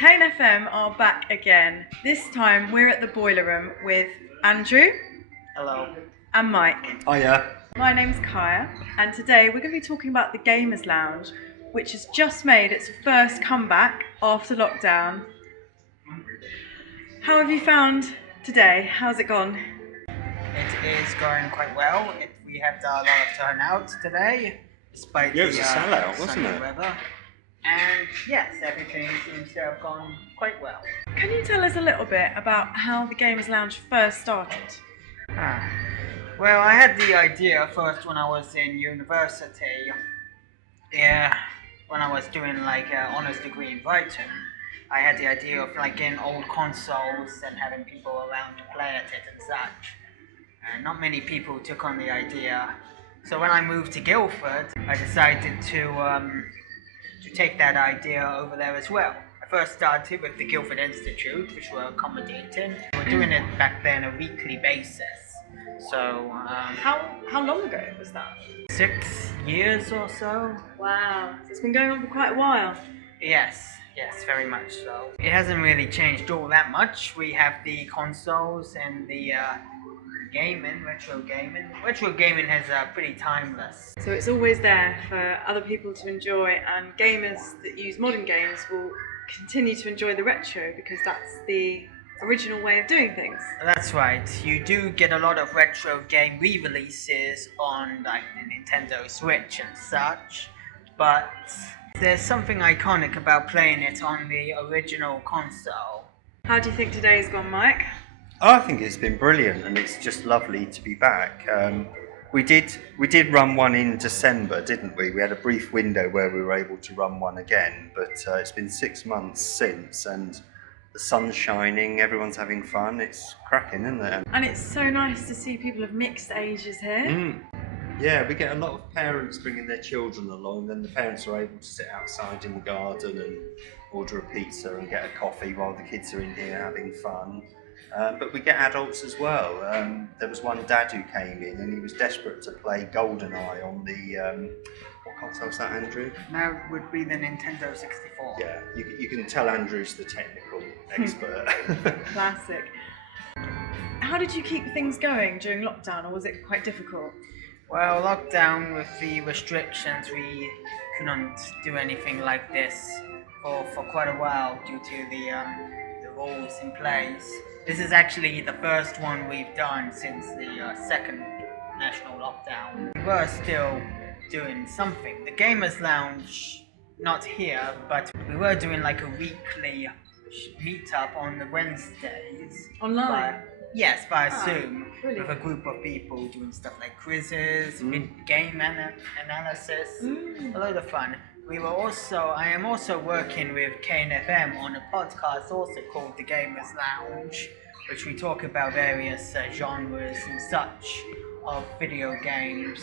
Kane FM are back again. This time we're at the Boileroom with Andrew. Hello. And Mike. Hiya. My name's Kaya, and today we're going to be talking about the Gamers Lounge, which has just made its first comeback after lockdown. How have you found today? How's it gone? It is going quite well. We have a lot of turnout today, despite Yeah, it was a sellout, wasn't sunny it? weather. And yes, everything seems to have gone quite well. Can you tell us a little bit about how the Gamers Lounge first started? Well, I had the idea first when I was in university. Yeah, when I was doing like an honours degree in writing. I had the idea of like getting old consoles and having people around to play at it and such. And not many people took on the idea. So when I moved to Guildford, I decided to take that idea over there as well. I first started with the Guildford Institute, which were accommodating. We were doing it back then on a weekly basis. So How long ago was that? 6 years or so. Wow, so it's been going on for quite a while. Yes, very much so. It hasn't really changed all that much. We have the consoles and the retro gaming. Retro gaming has pretty timeless. So it's always there for other people to enjoy, and gamers that use modern games will continue to enjoy the retro because that's the original way of doing things. That's right. You do get a lot of retro game re-releases on like the Nintendo Switch and such, but there's something iconic about playing it on the original console. How do you think today's gone, Mike? I think it's been brilliant, and it's just lovely to be back. We did run one in December, didn't we? We had a brief window where we were able to run one again, but it's been 6 months since, and the sun's shining, everyone's having fun. It's cracking, isn't it? And it's so nice to see people of mixed ages here. Yeah, we get a lot of parents bringing their children along, and then the parents are able to sit outside in the garden and order a pizza and get a coffee while the kids are in here having fun. But we get adults as well. There was one dad who came in and he was desperate to play GoldenEye on the, what console's that, Andrew? That would be the Nintendo 64. Yeah, you can tell Andrew's the technical expert. Classic. How did you keep things going during lockdown, or was it quite difficult? Well, lockdown with the restrictions, we couldn't do anything like this for quite a while due to the rules in place. This is actually the first one we've done since the second national lockdown. We were still doing something. The Gamers Lounge, not here, but we were doing like a weekly meetup on the Wednesdays. Online? Yes, via Zoom, brilliant. with a group of people doing stuff like quizzes, game analysis, a load of fun. I am also working with Kane FM on a podcast also called The Gamers Lounge, which we talk about various genres and such of video games.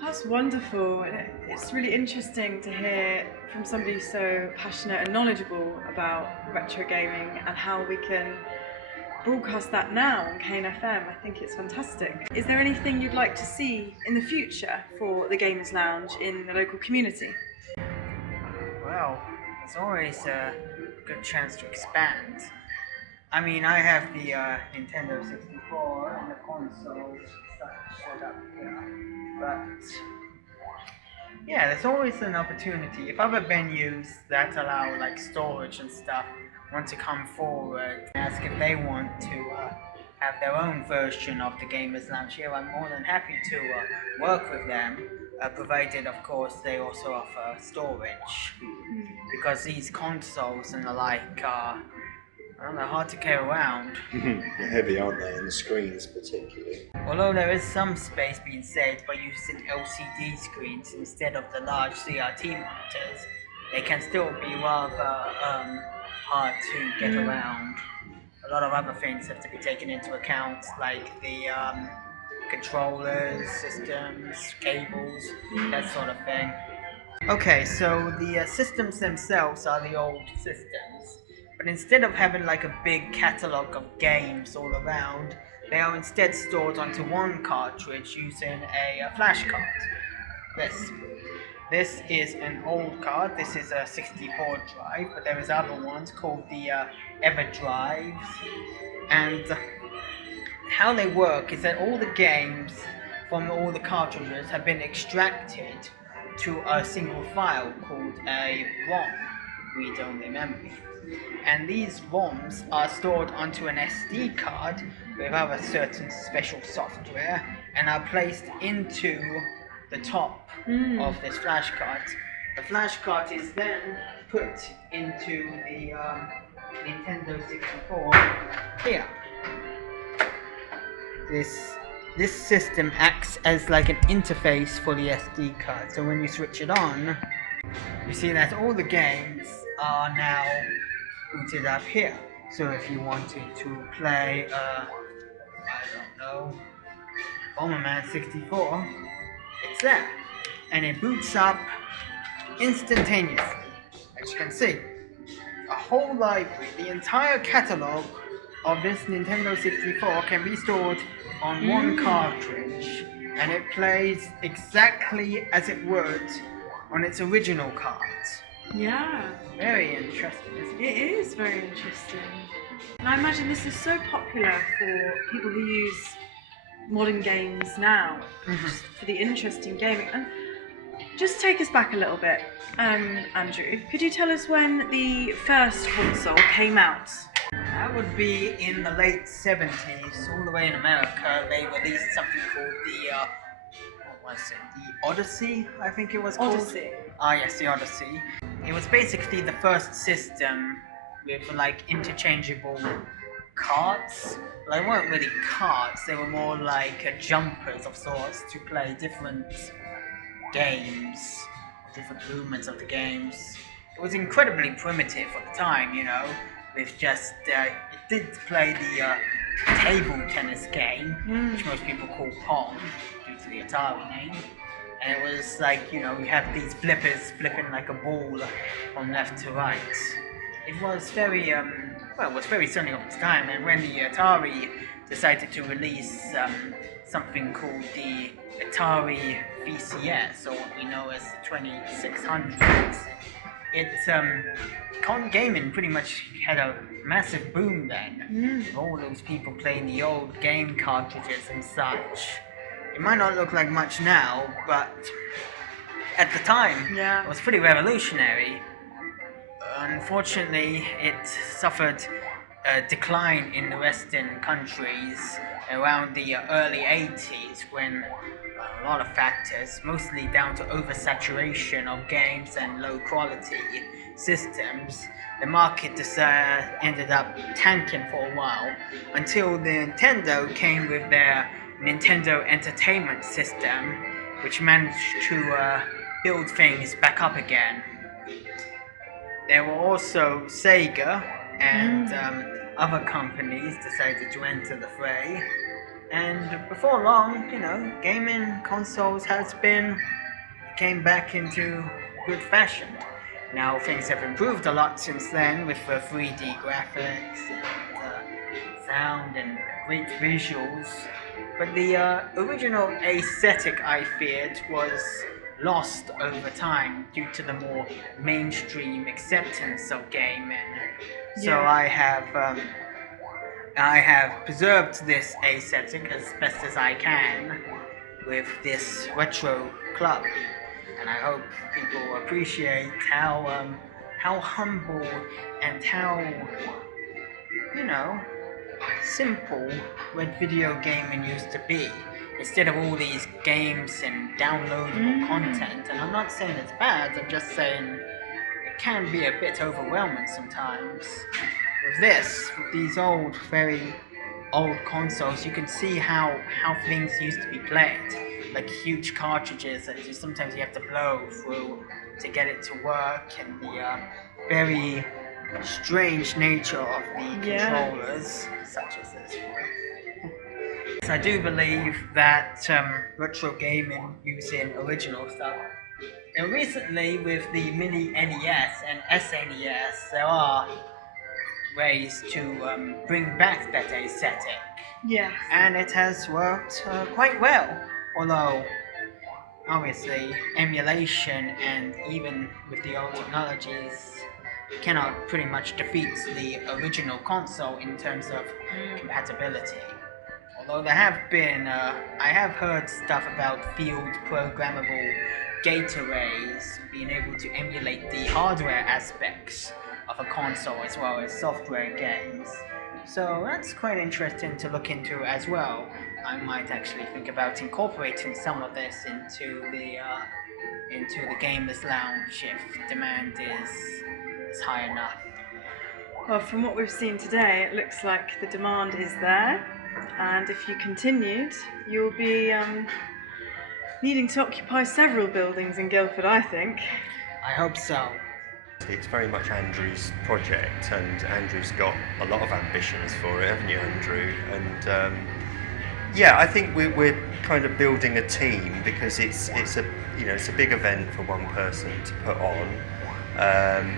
That's wonderful. It's really interesting to hear from somebody so passionate and knowledgeable about retro gaming and how we can broadcast that now on Kane FM. I think it's fantastic. Is there anything you'd like to see in the future for the Gamers Lounge in the local community? Well, there's always a good chance to expand. I mean, I have the Nintendo 64 and the console set up here, but yeah, there's always an opportunity. If other venues that allow like storage and stuff want to come forward and ask if they want to have their own version of the Gamers Lounge here, I'm more than happy to work with them, provided of course they also offer storage, because these consoles and the like are, I don't know, hard to carry around. They're heavy, aren't they, and the screens particularly. Although there is some space being saved by using LCD screens instead of the large CRT monitors, they can still be rather hard to get around. A lot of other things have to be taken into account, like the controllers, systems, cables, that sort of thing. Okay, so the systems themselves are the old systems, but instead of having like a big catalogue of games all around, they are instead stored onto one cartridge using a flash card. This. This is an old card. This is a 64 drive, but there is other ones called the Ever drives. And how they work is that all the games from all the cartridges have been extracted to a single file called a ROM, read-only memory. And these ROMs are stored onto an SD card with other certain special software and are placed into the top of this flash card. The flash card is then put into the Nintendo 64 here. This system acts as like an interface for the SD card. So when you switch it on, you see that all the games are now booted up here. So if you wanted to play, I don't know, Bomberman 64, it's there. And it boots up instantaneously. As you can see, a whole library, the entire catalog of this Nintendo 64 can be stored on one cartridge, and it plays exactly as it would on its original cards. Yeah. Very interesting, isn't it? It is very interesting. And I imagine this is so popular for people who use modern games now, just for the interest in gaming. And just take us back a little bit, Andrew. Could you tell us when the first console came out? That would be in the late 70s, all the way in America. They released something called the, what was it? The Odyssey, I think it was called. Odyssey. Ah, yes, the Odyssey. It was basically the first system with like interchangeable cards. Well, they weren't really cards, they were more like jumpers of sorts to play different games, different movements of the games. It was incredibly primitive at the time, you know, with just, it did play the table tennis game, which most people call Pong, due to the Atari name. And it was like, you know, you have these flippers flipping like a ball from left to right. It was very, well, it was very stunning at the time. And when the Atari decided to release something called the Atari VCS, or what we know as the 2600s, gaming pretty much had a massive boom then. With all those people playing the old game cartridges and such. It might not look like much now, but at the time, it was pretty revolutionary. Unfortunately, it suffered a decline in the Western countries around the early 80s when a lot of factors, mostly down to oversaturation of games and low quality systems, the market ended up tanking for a while until the Nintendo came with their Nintendo Entertainment System, which managed to build things back up again. There were also Sega and other companies decided to enter the fray, and before long, you know, gaming consoles came back into good fashion. Now things have improved a lot since then with 3D graphics and sound and great visuals. But the original aesthetic, I feared, was lost over time due to the more mainstream acceptance of gaming. So I have preserved this aesthetic as best as I can with this retro club, and I hope people appreciate how humble and how, you know, simple when video gaming used to be, instead of all these games and downloadable content. And I'm not saying it's bad, I'm just saying it can be a bit overwhelming sometimes. With these very old consoles, you can see how things used to be played, like huge cartridges that sometimes you have to blow through to get it to work, and the very strange nature of the controllers, such as this one. So I do believe that retro gaming using original stuff. And recently, with the Mini NES and SNES, there are ways to bring back that aesthetic. Yes. And it has worked quite well. Although obviously emulation and even with the old technologies cannot pretty much defeat the original console in terms of compatibility. Although there have been, I have heard stuff about field programmable gate arrays being able to emulate the hardware aspects of a console as well as software games. So that's quite interesting to look into as well. I might actually think about incorporating some of this into the gamers lounge if demand is high enough. Well, from what we've seen today, it looks like the demand is there, and if you continued, you'll be needing to occupy several buildings in Guildford, I think. I hope so. It's very much Andrew's project, and Andrew's got a lot of ambitions for it, haven't you, Andrew? And yeah, I think we're kind of building a team because it's a big event for one person to put on.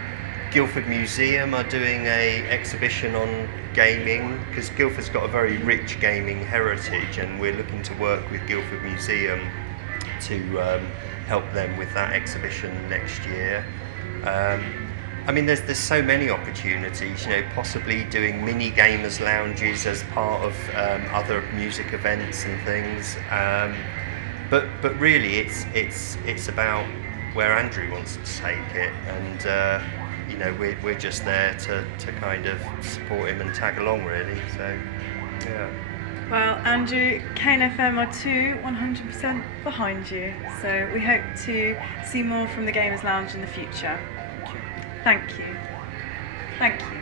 Guildford Museum are doing a exhibition on gaming because Guildford's got a very rich gaming heritage, and we're looking to work with Guildford Museum to help them with that exhibition next year. I mean, there's so many opportunities, possibly doing mini gamers lounges as part of other music events and things. But really, it's about where Andrew wants to take it, and we're just there to kind of support him and tag along, really. So, yeah. Well, Andrew, KNFM are 100% behind you, so we hope to see more from the Gamers Lounge in the future. Thank you. Thank you.